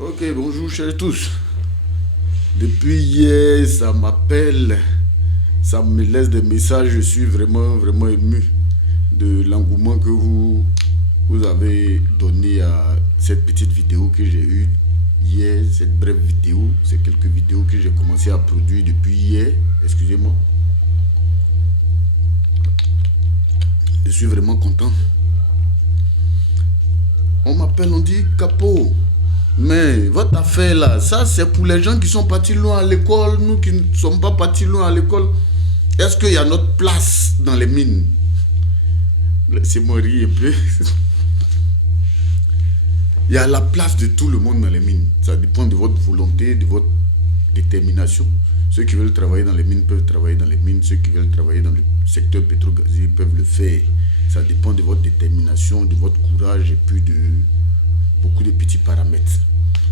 Ok, bonjour chers tous. Depuis hier, ça m'appelle, ça me laisse des messages. Je suis vraiment ému de l'engouement que vous avez donné à cette petite vidéo que j'ai eue hier. Cette brève vidéo, c'est quelques vidéos que j'ai commencé à produire depuis hier. Excusez-moi. Je suis vraiment content. On m'appelle, on dit Capo. Mais votre affaire là, ça c'est pour les gens qui sont partis loin à l'école, nous qui ne sommes pas partis loin à l'école. Est-ce qu'il y a notre place dans les mines? Laissez-moi rire un peu. Il y a la place de tout le monde dans les mines. Ça dépend de votre volonté, de votre détermination. Ceux qui veulent travailler dans les mines peuvent travailler dans les mines. Ceux qui veulent travailler dans le secteur pétro-gazier peuvent le faire. Ça dépend de votre détermination, de votre courage et puis de beaucoup de petits paramètres.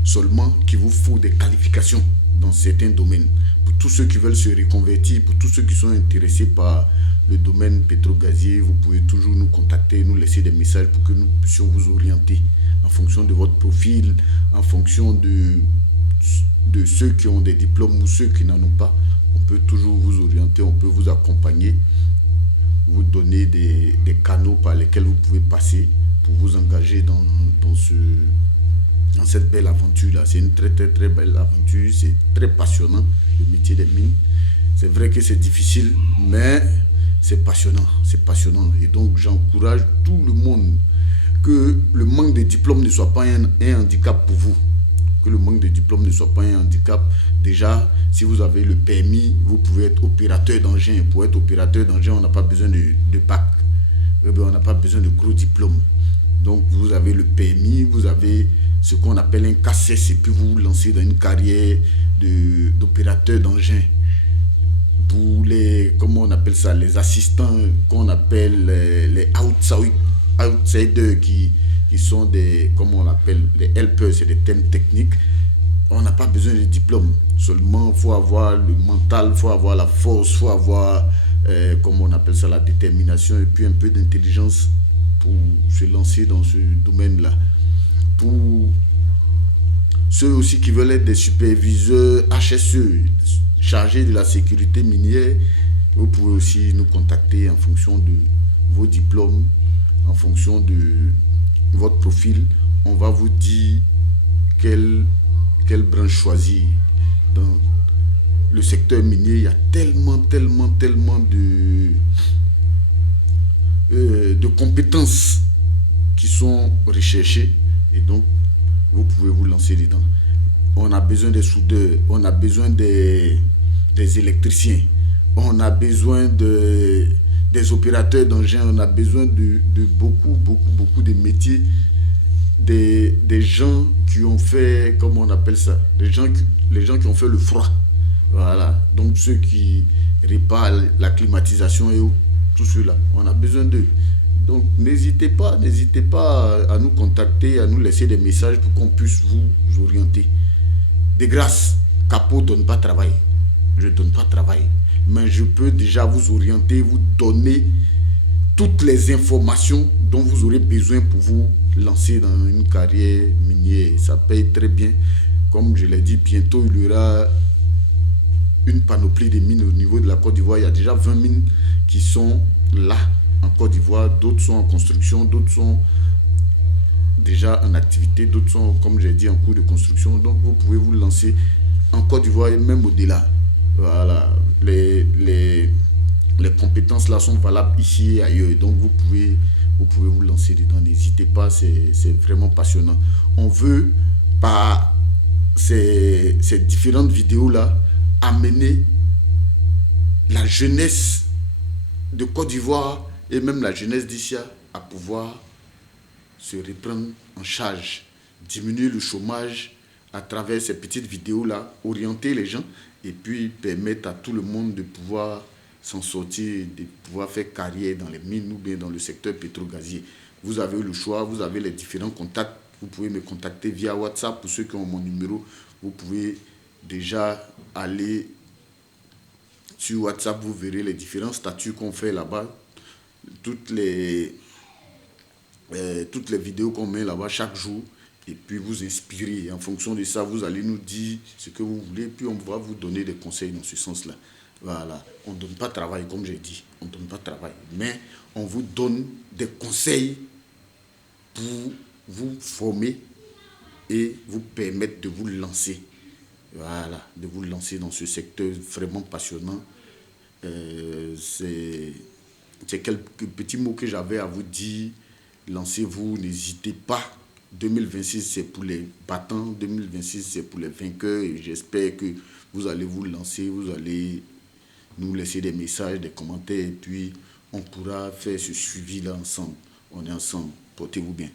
Seulement qu'il vous faut des qualifications dans certains domaines. Pour tous ceux qui veulent se reconvertir, pour tous ceux qui sont intéressés par le domaine pétro-gazier, vous pouvez toujours nous contacter, nous laisser des messages pour que nous puissions vous orienter en fonction de votre profil, en fonction de ceux qui ont des diplômes ou ceux qui n'en ont pas. On peut toujours vous orienter, on peut vous accompagner, vous donner des canaux par lesquels vous pouvez passer pour vous engager dans cette belle aventure-là. C'est une très belle aventure, c'est très passionnant, le métier des mines. C'est vrai que c'est difficile, mais c'est passionnant, c'est passionnant. Et donc j'encourage tout le monde que le manque de diplôme ne soit pas un handicap pour vous. Que le manque de diplôme ne soit pas un handicap. Déjà, si vous avez le permis, vous pouvez être opérateur d'engin. Pour être opérateur d'engin, on n'a pas besoin de bac. On n'a pas besoin de gros diplôme. Donc vous avez le permis, vous avez ce qu'on appelle un CACES et puis vous vous lancez dans une carrière d'opérateur d'engin. Pour les, comment on appelle ça, les assistants qu'on appelle les outsiders qui sont des, comment on appelle, les helpers, c'est des termes techniques. On n'a pas besoin de diplôme. Seulement, il faut avoir le mental, il faut avoir la force, il faut avoir, comment on appelle ça, la détermination et puis un peu d'intelligence pour se lancer dans ce domaine-là. Pour ceux aussi qui veulent être des superviseurs HSE, chargés de la sécurité minière, vous pouvez aussi nous contacter en fonction de vos diplômes, en fonction de votre profil. On va vous dire quelle branche choisir. Dans le secteur minier, il y a tellement de compétences qui sont recherchées et donc vous pouvez vous lancer dedans. On a besoin des soudeurs, on a besoin des électriciens, on a besoin des opérateurs d'engins, on a besoin de beaucoup de métiers, des gens qui ont fait, comment on appelle ça, les gens qui ont fait le froid. Voilà, donc ceux qui réparent la climatisation et tout cela, on a besoin d'eux. Donc n'hésitez pas à nous contacter, à nous laisser des messages pour qu'on puisse vous orienter. De grâce, Capo ne donne pas travail. Je ne donne pas travail. Mais je peux déjà vous orienter, vous donner toutes les informations dont vous aurez besoin pour vous lancer dans une carrière minière. Ça paye très bien. Comme je l'ai dit, bientôt il y aura une panoplie de mines au niveau de la Côte d'Ivoire. Il y a déjà 20 mines qui sont là en Côte d'Ivoire. D'autres sont en construction, d'autres sont déjà en activité, d'autres sont, comme j'ai dit, en cours de construction. Donc vous pouvez vous lancer en Côte d'Ivoire et même au-delà. Voilà, les compétences là sont valables ici et ailleurs. Donc vous pouvez vous lancer dedans. N'hésitez pas, c'est vraiment passionnant. On veut, par ces différentes vidéos là, amener la jeunesse de Côte d'Ivoire et même la jeunesse d'ici à pouvoir se reprendre en charge, diminuer le chômage à travers ces petites vidéos-là, orienter les gens et puis permettre à tout le monde de pouvoir s'en sortir, de pouvoir faire carrière dans les mines ou bien dans le secteur pétro-gazier. Vous avez le choix, vous avez les différents contacts. Vous pouvez me contacter via WhatsApp. Pour ceux qui ont mon numéro, vous pouvez déjà aller sur WhatsApp, vous verrez les différents statuts qu'on fait là-bas. Toutes les vidéos qu'on met là-bas chaque jour et puis vous inspirer. Et en fonction de ça, vous allez nous dire ce que vous voulez, puis on va vous donner des conseils dans ce sens-là. Voilà, on ne donne pas de travail, comme j'ai dit, on ne donne pas de travail, mais on vous donne des conseils pour vous former et vous permettre de vous lancer. Voilà, de vous lancer dans ce secteur vraiment passionnant. C'est quelques petits mots que j'avais à vous dire. Lancez-vous, n'hésitez pas. 2026, c'est pour les battants, 2026, c'est pour les vainqueurs. Et j'espère que vous allez vous lancer, vous allez nous laisser des messages, des commentaires, et puis on pourra faire ce suivi-là ensemble. On est ensemble. Portez-vous bien.